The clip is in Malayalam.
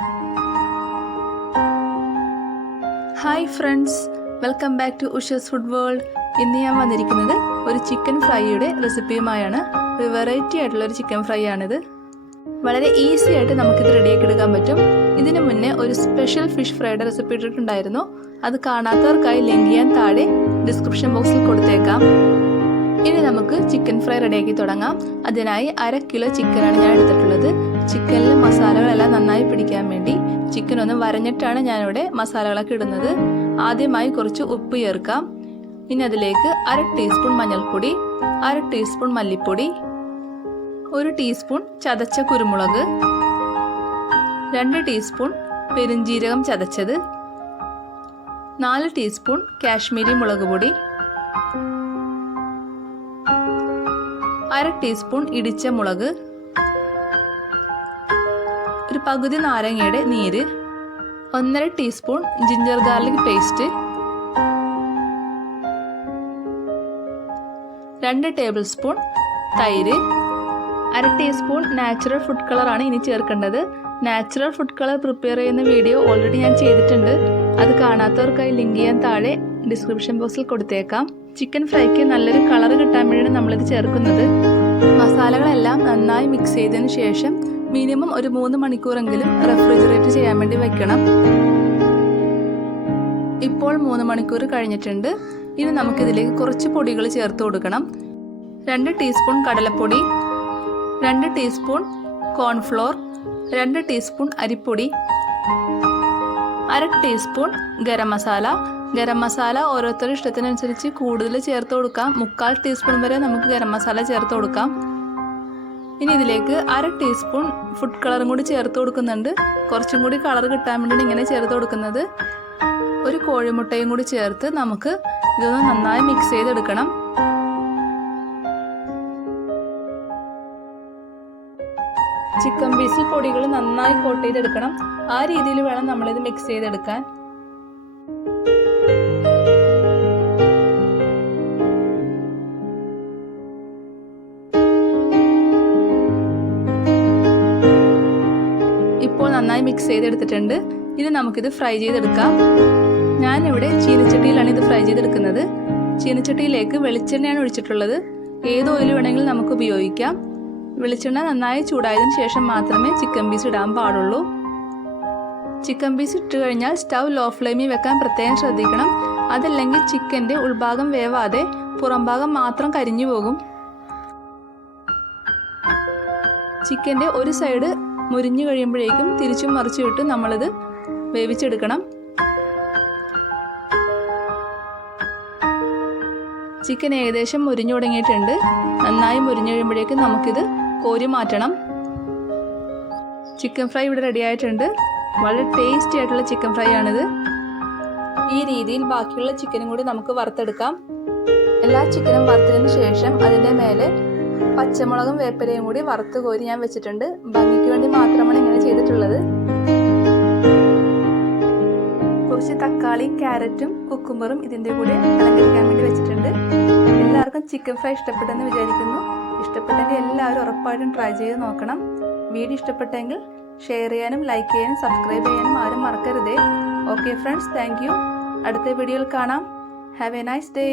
Hi friends, welcome back to Usha's Food World. ഇന്ന് ഞാൻ വന്നിരിക്കുന്നത് ഒരു ചിക്കൻ ഫ്രൈയുടെ റെസിപ്പിയുമായാണ്. ഒരു വെറൈറ്റി ആയിട്ടുള്ള ഒരു ചിക്കൻ ഫ്രൈ ആണിത്. വളരെ ഈസി ആയിട്ട് നമുക്കിത് റെഡിയാക്കി എടുക്കാൻ പറ്റും. ഇതിനു മുന്നേ ഒരു സ്പെഷ്യൽ ഫിഷ് ഫ്രൈയുടെ റെസിപ്പി ഇട്ടിട്ടുണ്ടായിരുന്നു. അത് കാണാത്തവർക്കായി ലിങ്ക് ഞാൻ താഴെ ഡിസ്ക്രിപ്ഷൻ ബോക്സിൽ കൊടുത്തേക്കാം. ഇനി നമുക്ക് ചിക്കൻ ഫ്രൈ റെഡിയാക്കി തുടങ്ങാം. അതിനായി 1/2 കിലോ ചിക്കനാണ് ഞാൻ എടുത്തിട്ടുള്ളത്. ചിക്കനിൽ മസാലകളെല്ലാം നന്നായി പിടിക്കാൻ വേണ്ടി ചിക്കൻ ഒന്ന് വരഞ്ഞിട്ടാണ് ഞാനിവിടെ മസാലകളൊക്കെ ഇടുന്നത്. ആദ്യമായി കുറച്ച് ഉപ്പ് ചേർക്കാം. ഇനി അതിലേക്ക് 1/2 ടീസ്പൂൺ മഞ്ഞൾപ്പൊടി, 1/2 ടീസ്പൂൺ മല്ലിപ്പൊടി, 1 ടീസ്പൂൺ ചതച്ച കുരുമുളക്, 2 ടീസ്പൂൺ പെരുംജീരകം ചതച്ചത്, 4 ടീസ്പൂൺ കാശ്മീരി മുളക് പൊടി, 1/2 ടീസ്പൂൺ ഇടിച്ച മുളക്, ഒരു പകുതി നാരങ്ങയുടെ നീര്, 1/2 teaspoon ginger garlic paste, 2 table spoon തൈര്, 1/2 ടീസ്പൂൺ നാച്ചുറൽ ഫുഡ് കളറാണ് ഇനി ചേർക്കേണ്ടത്. നാച്ചുറൽ ഫുഡ് കളർ പ്രിപ്പയർ ചെയ്യുന്ന വീഡിയോ ഓൾറെഡി ഞാൻ ചെയ്തിട്ടുണ്ട്. അത് കാണാത്തവർക്കായി ലിങ്ക് ഞാൻ താഴെ ഡിസ്ക്രിപ്ഷൻ ബോക്സിൽ കൊടുത്തേക്കാം. ചിക്കൻ ഫ്രൈക്ക് നല്ലൊരു കളർ കിട്ടാൻ വേണ്ടിയാണ് നമ്മളിത് ചേർക്കുന്നത്. മസാലകളെല്ലാം നന്നായി മിക്സ് ചെയ്തതിന് ശേഷം മിനിമം ഒരു 3 മണിക്കൂറെങ്കിലും റെഫ്രിജറേറ്റ് ചെയ്യാൻ വേണ്ടി വെക്കണം. ഇപ്പോൾ 3 മണിക്കൂർ കഴിഞ്ഞിട്ടുണ്ട്. ഇനി നമുക്കിതിലേക്ക് കുറച്ച് പൊടികൾ ചേർത്ത് കൊടുക്കണം. 2 ടീസ്പൂൺ കടലപ്പൊടി, 2 ടീസ്പൂൺ കോൺഫ്ലോർ, 2 ടീസ്പൂൺ അരിപ്പൊടി, 1/2 ടീസ്പൂൺ ഗരം മസാല. ഗരം മസാല ഓരോരുത്തരുടെ ഇഷ്ടത്തിനനുസരിച്ച് കൂടുതൽ ചേർത്ത് കൊടുക്കാം. 1/4 ടീസ്പൂൺ വരെ നമുക്ക് ഗരം മസാല ചേർത്ത് കൊടുക്കാം. ഇനി ഇതിലേക്ക് 1/2 ടീസ്പൂൺ ഫുഡ് കളറും കൂടി ചേർത്ത് കൊടുക്കുന്നുണ്ട്. കുറച്ചും കൂടി കളർ കിട്ടാൻ വേണ്ടിയാണ് ഇങ്ങനെ ചേർത്ത് കൊടുക്കുന്നത്. ഒരു കോഴിമുട്ടയും കൂടി ചേർത്ത് നമുക്ക് ഇതൊന്ന് നന്നായി മിക്സ് ചെയ്തെടുക്കണം. ചിക്കൻ പീസിൽ പൊടികൾ നന്നായി കോട്ട് ചെയ്തെടുക്കണം. ആ രീതിയിൽ വേണം നമ്മളിത് മിക്സ് ചെയ്തെടുക്കാൻ. ഇപ്പോൾ നന്നായി മിക്സ് ചെയ്തെടുത്തിട്ടുണ്ട്. ഇനി നമുക്കിത് ഫ്രൈ ചെയ്തെടുക്കാം. ഞാനിവിടെ ചീനച്ചട്ടിയിലാണ് ഇത് ഫ്രൈ ചെയ്തെടുക്കുന്നത്. ചീനച്ചട്ടിയിലേക്ക് വെളിച്ചെണ്ണയാണ് ഒഴിച്ചിട്ടുള്ളത്. ഏത് ഓയിൽ വേണമെങ്കിലും നമുക്ക് ഉപയോഗിക്കാം. വെളിച്ചെണ്ണ നന്നായി ചൂടായതിനു ശേഷം മാത്രമേ ചിക്കൻ പീസ് ഇടാൻ പാടുള്ളൂ. ചിക്കൻ പീസ് ഇട്ട് കഴിഞ്ഞാൽ സ്റ്റൗ ലോ ഫ്ലെയിമിൽ വെക്കാൻ പ്രത്യേകം ശ്രദ്ധിക്കണം. അതല്ലെങ്കിൽ ചിക്കൻ്റെ ഉൾഭാഗം വേവാതെ പുറംഭാഗം മാത്രം കരിഞ്ഞു പോകും. ചിക്കൻ്റെ ഒരു സൈഡ് മുരിഞ്ഞു കഴിയുമ്പോഴേക്കും തിരിച്ചും മറിച്ചും ഇട്ട് നമ്മളിത് വേവിച്ചെടുക്കണം. ചിക്കൻ ഏകദേശം മുരിഞ്ഞു തുടങ്ങിയിട്ടുണ്ട്. നന്നായി മുരിഞ്ഞു കഴിയുമ്പോഴേക്കും നമുക്കിത് കോരി മാറ്റണം. ചിക്കൻ ഫ്രൈ ഇവിടെ റെഡി ആയിട്ടുണ്ട്. വളരെ ടേസ്റ്റി ആയിട്ടുള്ള ചിക്കൻ ഫ്രൈ ആണിത്. ഈ രീതിയിൽ ബാക്കിയുള്ള ചിക്കനും കൂടി നമുക്ക് വറുത്തെടുക്കാം. എല്ലാ ചിക്കനും വറുത്തതിന് ശേഷം അതിൻ്റെ മേലെ പച്ചമുളകും വേപ്പിലയും കൂടി വറുത്ത് കോരി ഞാൻ വെച്ചിട്ടുണ്ട്. ഭംഗിക്ക് വേണ്ടി മാത്രമാണ് ഇങ്ങനെ ചെയ്തിട്ടുള്ളത്. കുറച്ച് തക്കാളിയും ക്യാരറ്റും കുക്കുംബറും ഇതിൻ്റെ കൂടെ അലങ്കരിക്കാൻ വേണ്ടി വെച്ചിട്ടുണ്ട്. എല്ലാവർക്കും ചിക്കൻ ഫ്രൈ ഇഷ്ടപ്പെട്ടെന്ന് വിചാരിക്കുന്നു. ഇഷ്ടപ്പെട്ടെങ്കിൽ എല്ലാവരും ഉറപ്പായിട്ടും ട്രൈ ചെയ്ത് നോക്കണം. വീഡിയോ ഇഷ്ടപ്പെട്ടെങ്കിൽ ഷെയർ ചെയ്യാനും ലൈക്ക് ചെയ്യാനും സബ്സ്ക്രൈബ് ചെയ്യാനും ആരും മറക്കരുതേ. Okay friends, thank you. അടുത്ത വീഡിയോയിൽ കാണാം. Have A nice day.